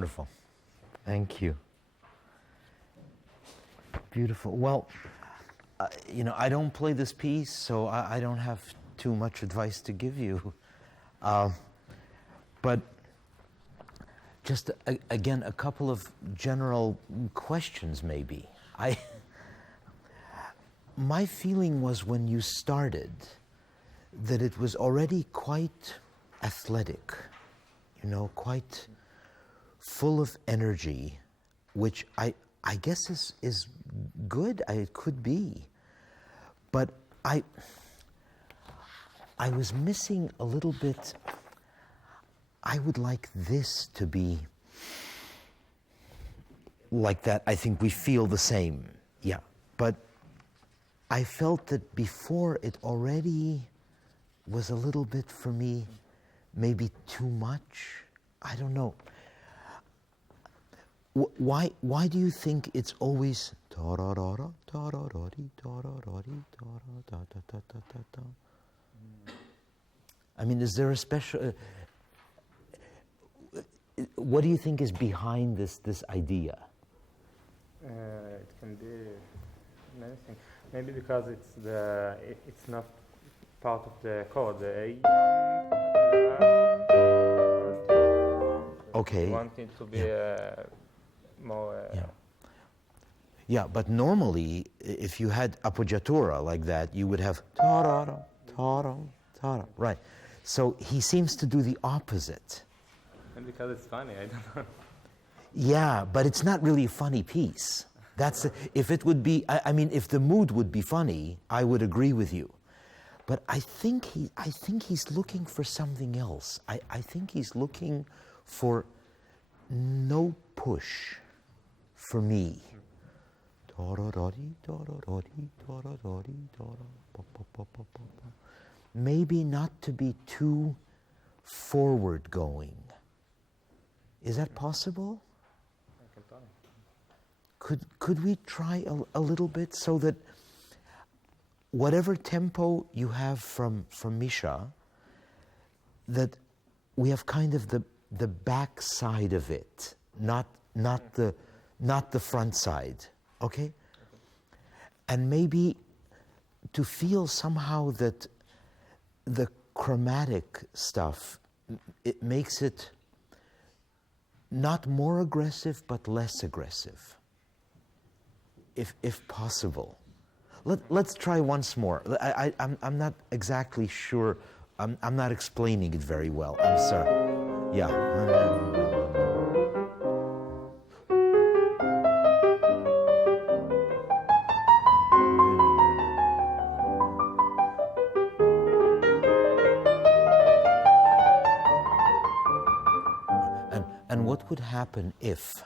wonderful. Thank you. Beautiful. Well, I don't play this piece, so I don't have too much advice to give you. But just, again, a couple of general questions, maybe. My feeling was when you started that it was already quite athletic, quite full of energy, which I guess is good. It could be. But I was missing a little bit. I would like this to be like that. I think we feel the same. Yeah. But I felt that before it already was a little bit, for me, maybe too much. I don't know. Why do you think it's always I mean, is there a special what do you think is behind this idea? It can be many things. Maybe because it's not part of the chord. Okay. You want it to be more. Yeah, but normally, if you had appoggiatura like that, you would have ta-da, ta-da, ta-da, right? So he seems to do the opposite. And because it's funny, I don't know. Yeah, but it's not really a funny piece. That's if it would be. I mean, if the mood would be funny, I would agree with you. But I think he's looking for something else. I think he's looking for no push for me. Maybe not to be too forward going. Is that possible? Could we try a little bit so that whatever tempo you have from Misha, that we have kind of the back side of it, not the front side, okay? And maybe to feel somehow that the chromatic stuff, it makes it not more aggressive, but less aggressive, if possible. Let's try once more. I'm not exactly sure. I'm not explaining it very well. I'm sorry. Yeah. And what would happen if?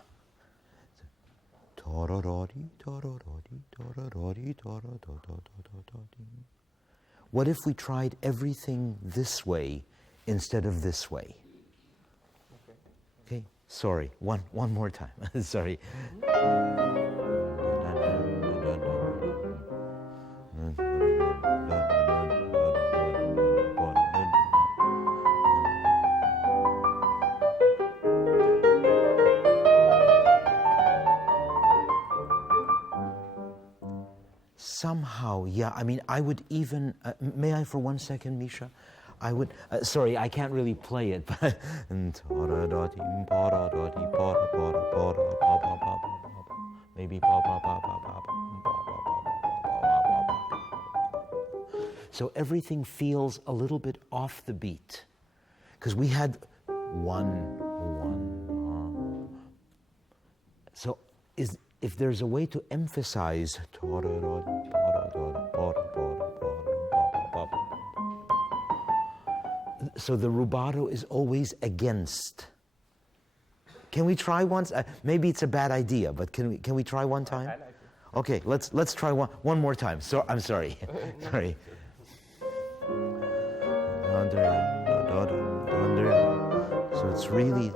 What if we tried everything this way instead of this way? Okay. Sorry. One more time. Sorry. Somehow, yeah. I mean, I would even. May I for 1 second, Misha? I would. Sorry, I can't really play it. But maybe. So everything feels a little bit off the beat, because we had one. So if there's a way to emphasize, so the rubato is always against. Can we try once? Maybe it's a bad idea, but can we try one time? I like it. Okay, let's try one more time. So I'm sorry, sorry. So it's really.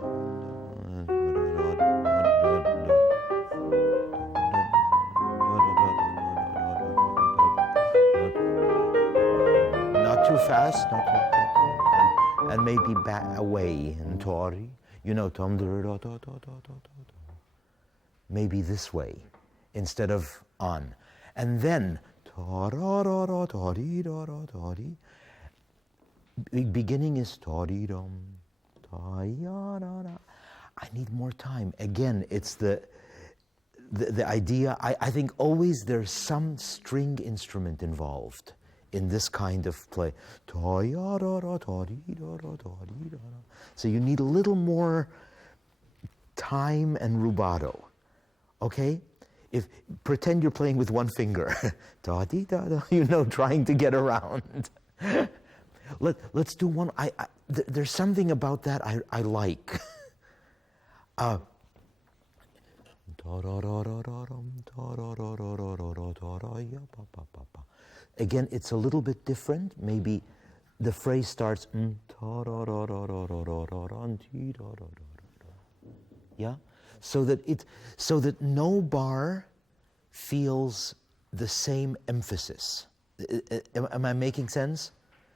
Not too fast, not too, and maybe back away and tori. you know, maybe this way instead of on. And then, beginning is I need more time. Again, it's the idea, I think always there's some string instrument involved in this kind of play. So you need a little more time and rubato, okay? Pretend you're playing with one finger, you know, trying to get around. Let's do one. There's something about that I like. Again, it's a little bit different. Maybe the phrase starts, yeah, so that no bar feels the same emphasis. Am I making sense?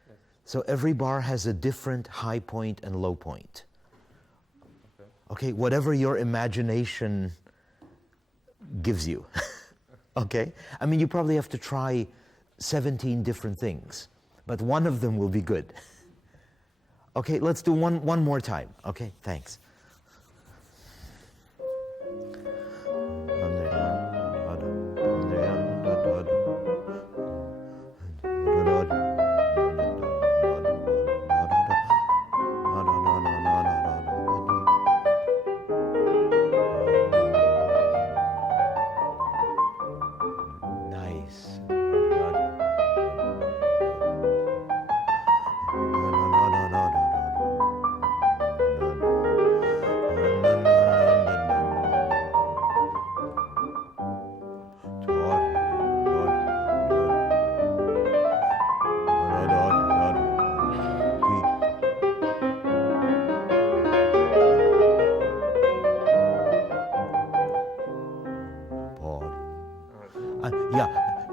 Yes. So every bar has a different high point and low point. Okay, whatever your imagination gives you. Okay? I mean, you probably have to try 17 different things, but one of them will be good. Okay, let's do one more time. Okay, thanks.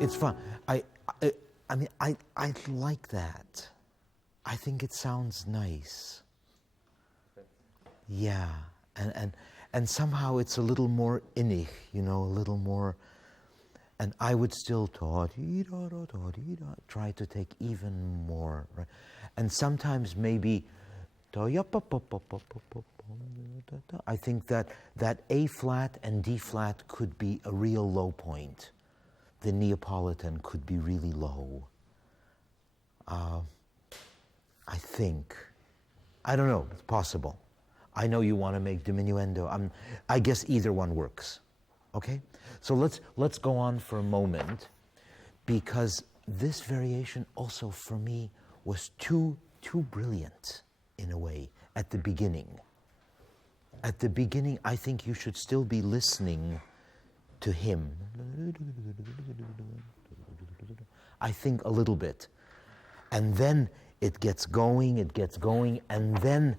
It's fun. I mean, I like that. I think it sounds nice. Yeah, and somehow it's a little more innig, you know, a little more. And I would still try to take even more, right? And sometimes maybe I think that A flat and D flat could be a real low point. The Neapolitan could be really low. I think. I don't know, it's possible. I know you want to make diminuendo. I guess either one works. Okay? So let's go on for a moment, because this variation also for me was too brilliant in a way at the beginning. At the beginning, I think you should still be listening to him. I think a little bit. And then it gets going, and then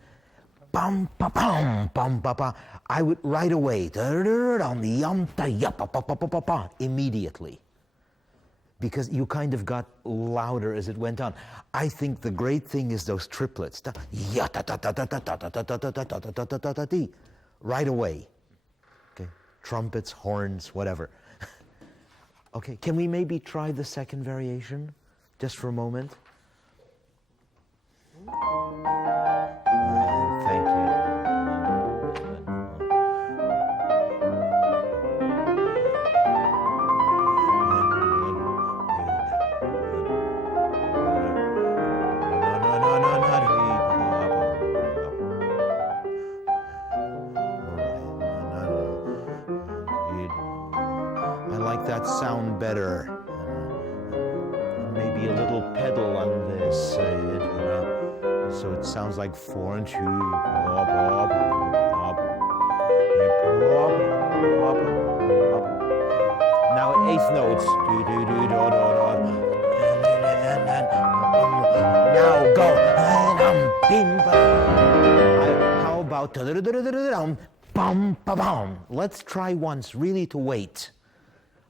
bum pa pum bum pa pa. I would right away immediately, because you kind of got louder as it went on. I think the great thing is those triplets. Right away. Okay, trumpets, horns, whatever. Okay, can we maybe try the second variation just for a moment? Thank you. I like that sound better. Maybe a little pedal on this, so it sounds like 4 and 2. Now at eighth notes. Now go. How about let's try once really to wait.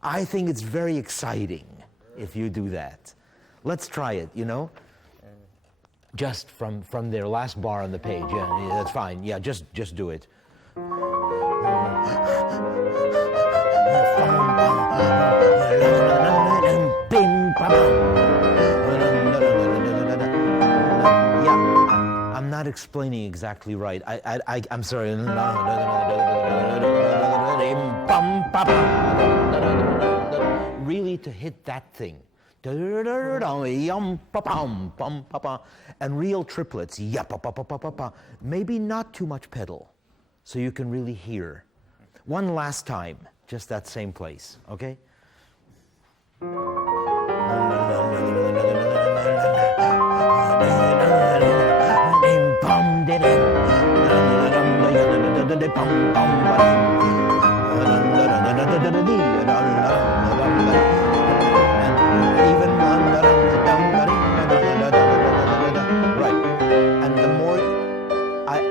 I think it's very exciting if you do that. Let's try it, you know? Just from their last bar on the page. Yeah, that's fine. Yeah, just do it. Yeah, I'm not explaining exactly right. I'm sorry. Really to hit that thing. And real triplets. Maybe not too much pedal, so you can really hear. One last time, just that same place, okay?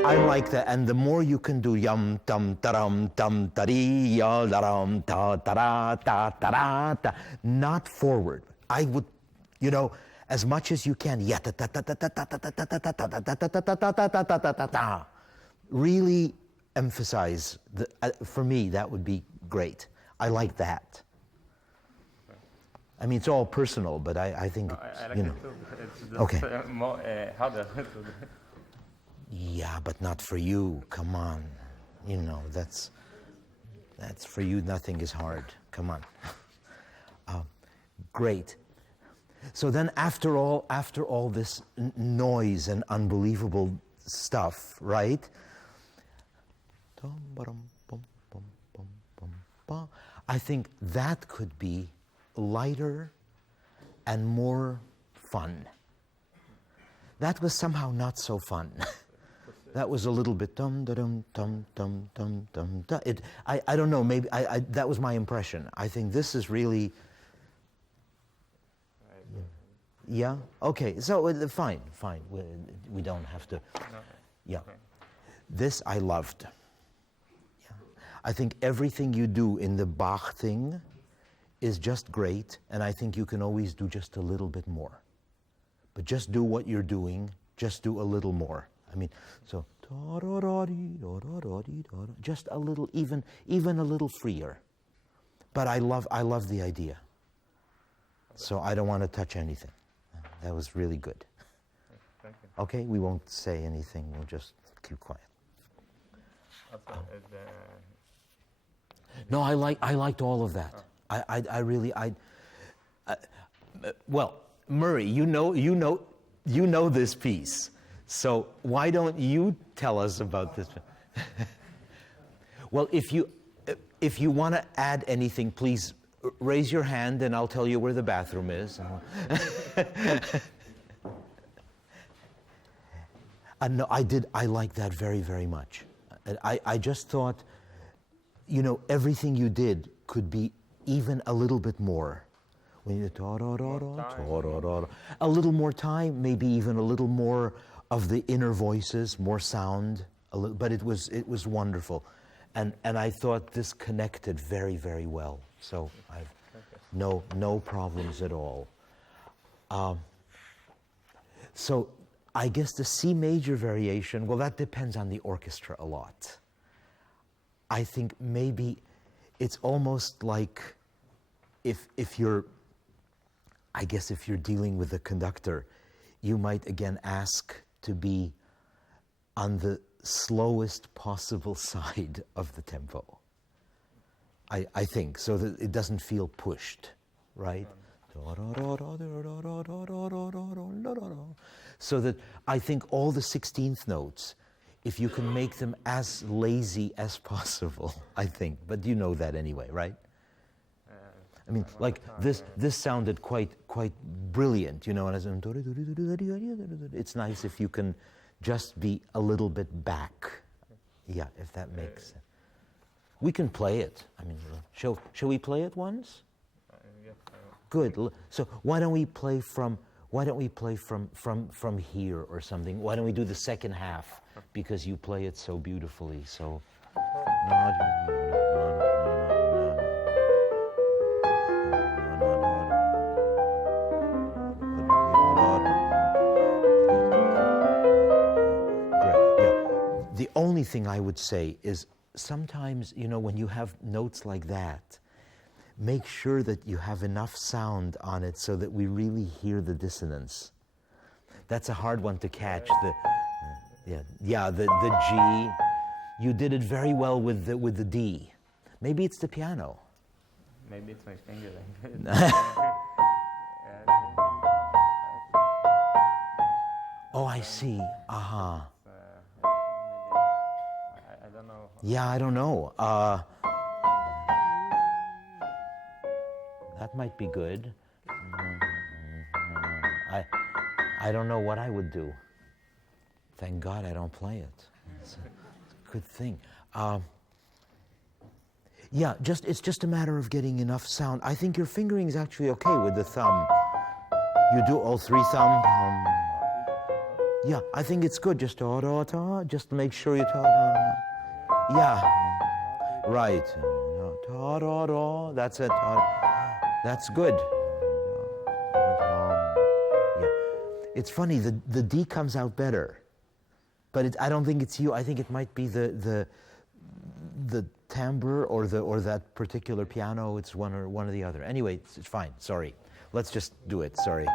I like that, and the more you can do yum tum taram tum tari ya daram ta ta ta ta ta, not forward. I would, you know, as much as you can. Ya ta ta ta ta ta ta ta ta ta ta ta ta ta ta ta ta ta. Really emphasize the. For me, that would be great. I like that. I mean, it's all personal, but I think I like you it know. too. It's just Okay. more harder to do. Yeah, but not for you. Come on, you know that's for you. Nothing is hard. Come on. Great. So then, after all this noise and unbelievable stuff, right? I think that could be lighter and more fun. That was somehow not so fun. That was a little bit dum dum dum dum dum dum dum. I don't know. Maybe that was my impression. I think this is really. Yeah. Okay. So fine. We don't have to. Yeah. This I loved. Yeah. I think everything you do in the Bach thing is just great, and I think you can always do just a little bit more. But just do what you're doing. Just do a little more. I mean, so just a little, even a little freer. But I love the idea. So I don't want to touch anything. That was really good. Thank you. Okay, we won't say anything. We'll just keep quiet. Also, No, I liked all of that. I really well, Murray, you know this piece. So why don't you tell us about this? Well, if you want to add anything, please raise your hand, and I'll tell you where the bathroom is. No, I like that very, very much. I just thought, you know, everything you did could be even a little bit more. When you a little more time, maybe even a little more of the inner voices, more sound, but it was wonderful, and I thought this connected very, very well. So I've no problems at all. So I guess the C major variation, well, that depends on the orchestra a lot. I think maybe it's almost like if you're dealing with a conductor, you might again ask to be on the slowest possible side of the tempo. I think, so that it doesn't feel pushed, right? So that I think all the 16th notes, if you can make them as lazy as possible, I think, but you know that anyway, right? I mean, like this sounded quite brilliant, you know. And it's nice if you can just be a little bit back, yeah, if that makes sense. We can play it. I mean, shall we play it once? yes, Good. So why don't we play from here or something? Why don't we do the second half, because you play it so beautifully. So. only thing I would say is sometimes, when you have notes like that, make sure that you have enough sound on it so that we really hear the dissonance. That's a hard one to catch. The G. You did it very well with the D. Maybe it's the piano. Maybe it's my finger. Oh, I see. I don't know. Yeah, I don't know. That might be good. I don't know what I would do. Thank God I don't play it. It's a good thing. It's just a matter of getting enough sound. I think your fingering is actually okay with the thumb. You do all three thumb. Yeah, I think it's good. Just ta ta ta. Just make sure you ta ta. Yeah, right. Ta ta ta. That's it. That's good. Yeah, it's funny. The D comes out better, but I don't think it's you. I think it might be the timbre or that particular piano. It's one or the other. Anyway, it's fine. Sorry. Let's just do it. Sorry.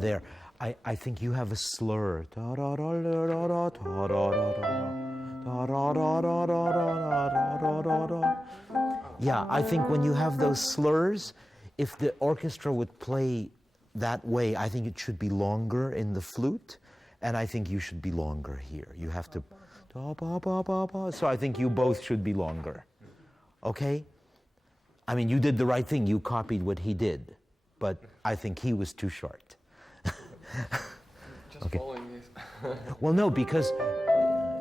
There. I think you have a slur. Yeah, I think when you have those slurs, if the orchestra would play that way, I think it should be longer in the flute, and I think you should be longer here. You have to... So I think you both should be longer. Okay? I mean, you did the right thing. You copied what he did. But I think he was too short. Just following this. Well, no, because,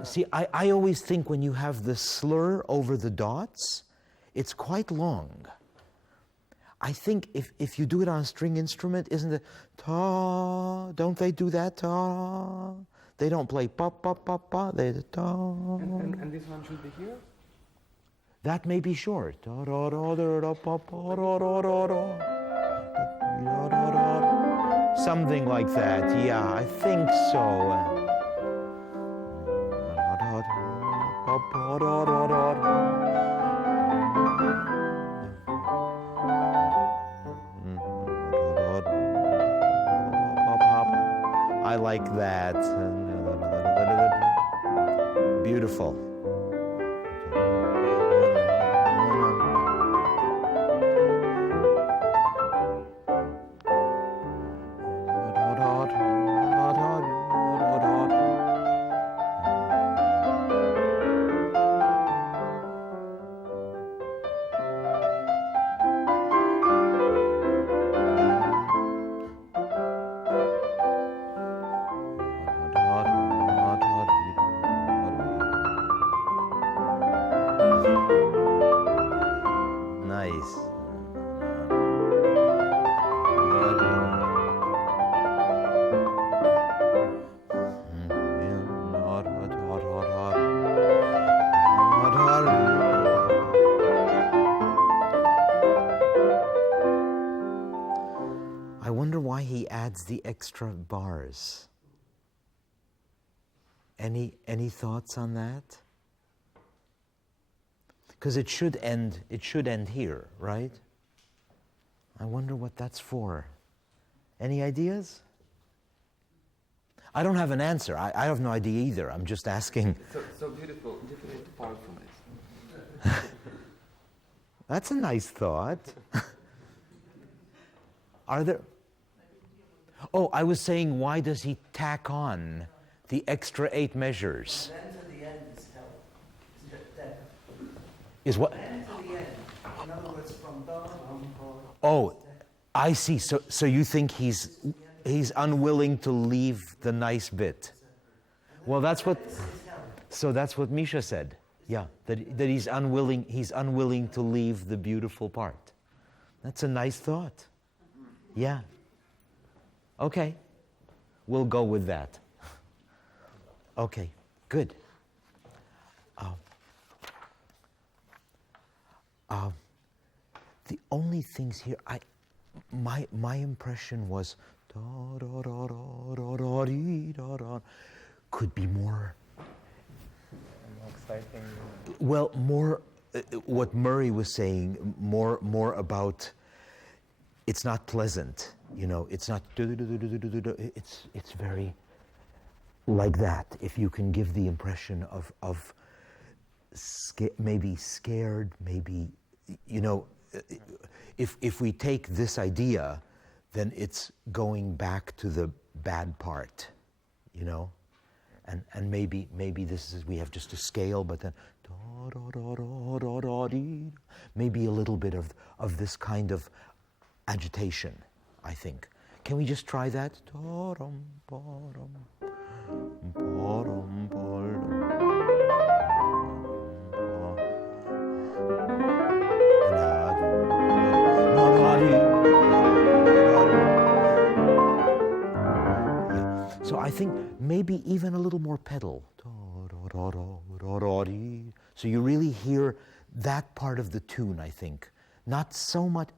see, I always think when you have the slur over the dots, it's quite long. I think if you do it on a string instrument, isn't it ta? Don't they do that ta? They don't play pa pa pa pa. They ta. And this one should be here. That may be short. Ta da da da da pa pa da da da da. Something like that, yeah, I think so. I like that. Beautiful. The extra bars. Any thoughts on that? Because it should end here, right? I wonder what that's for. Any ideas? I don't have an answer. I have no idea either. I'm just asking. So beautiful, different powerfulness. That's a nice thought. Are there... Oh, I was saying, why does he tack on the extra 8 measures? And then to the end is hell. That Is what? end to the end. In other words, from Oh, I see. So you think he's unwilling to leave the nice bit? Well, that's what. So that's what Misha said. Yeah, that he's unwilling. He's unwilling to leave the beautiful part. That's a nice thought. Yeah. Okay, we'll go with that. Okay, good. The only things here, my impression was could be more exciting. well, more what Murray was saying, more about it's not pleasant, you know, it's not it's very like that. If you can give the impression of maybe scared, maybe, you know, if we take this idea, then it's going back to the bad part, you know, and maybe this is, we have just a scale, but then maybe a little bit of this kind of agitation, I think. Can we just try that? So I think maybe even a little more pedal. So you really hear that part of the tune, I think. Not so much,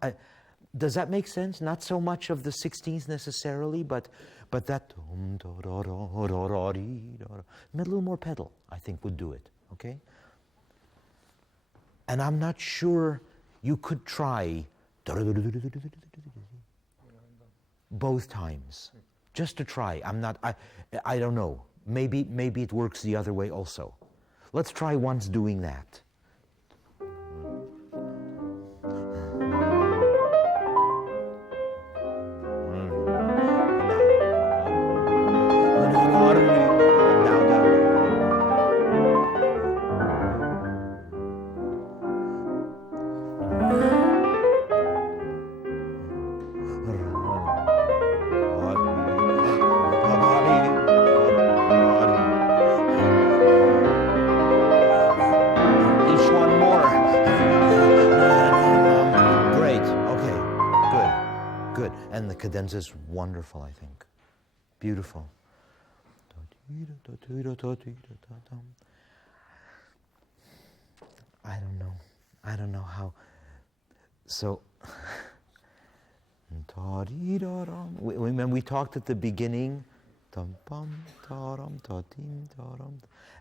does that make sense? Not so much of the 16th necessarily, but that a little more pedal, I think, would do it, okay? And I'm not sure, you could try both times, just to try. I don't know. Maybe it works the other way also. Let's try once doing that. Cadenza is wonderful, I think. Beautiful. I don't know how. So, when we talked at the beginning,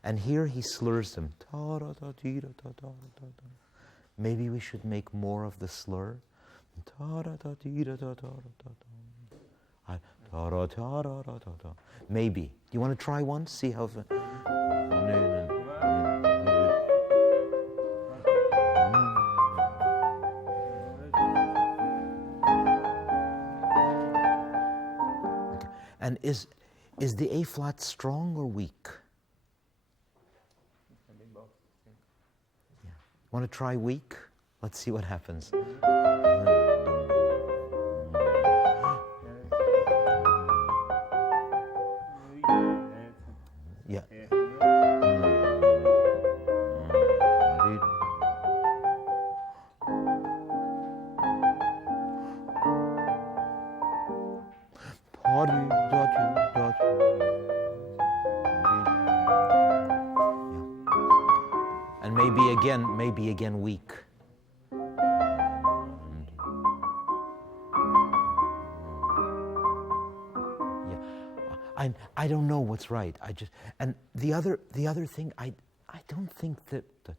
and here he slurs them. Maybe we should make more of the slur. Maybe. Do you want to try one? See how... And is the A flat strong or weak? Yeah. Want to try weak? Let's see what happens. Yeah. And maybe again weak. I don't know what's right. And the other thing, I don't think that the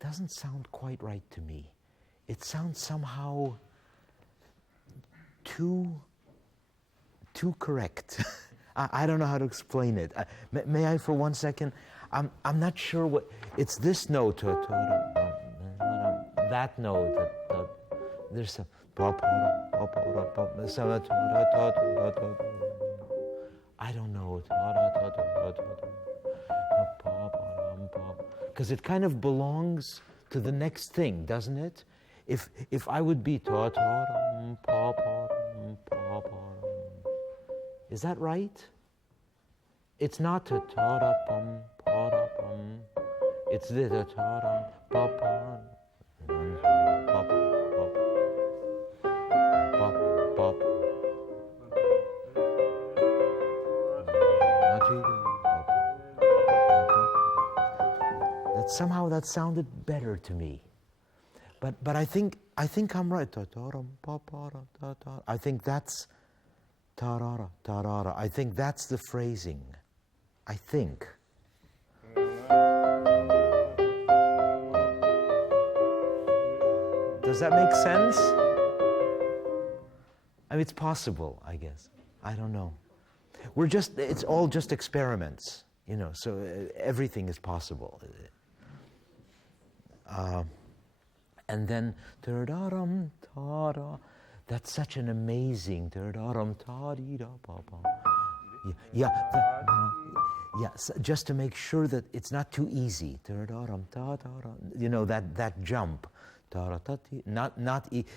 doesn't sound quite right to me. It sounds somehow too correct. I don't know how to explain it. May I for 1 second? I'm not sure what, it's this note, that note, there's some, I don't know, because it kind of belongs to the next thing, doesn't it? If I would be is that right? It's not it's the that somehow that sounded better to me. But I think I'm right. I think that's tarara, tarara. I think that's the phrasing. I think. Does that make sense? I mean, it's possible, I guess. I don't know. It's all just experiments, you know, so everything is possible. And then, that's such an amazing, yeah, so just to make sure that it's not too easy, you know, that jump.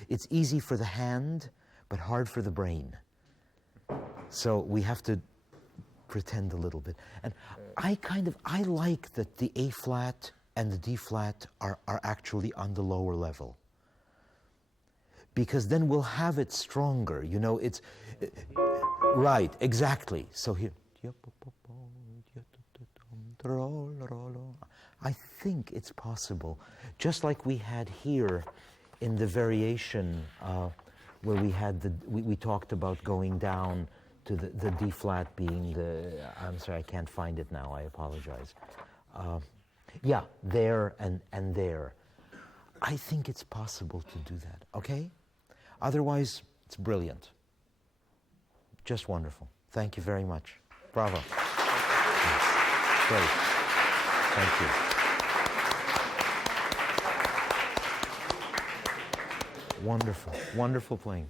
It's easy for the hand, but hard for the brain. So we have to pretend a little bit. And I like that the A flat and the D flat are actually on the lower level. Because then we'll have it stronger, you know, it's, right, exactly. So here, I think it's possible, just like we had here in the variation where we had we talked about going down to the D flat being I'm sorry, I can't find it now, I apologize. Yeah, there and there. I think it's possible to do that, okay? Otherwise, it's brilliant. Just wonderful. Thank you very much. Bravo. Yes. Great. Thank you. Wonderful. Wonderful playing.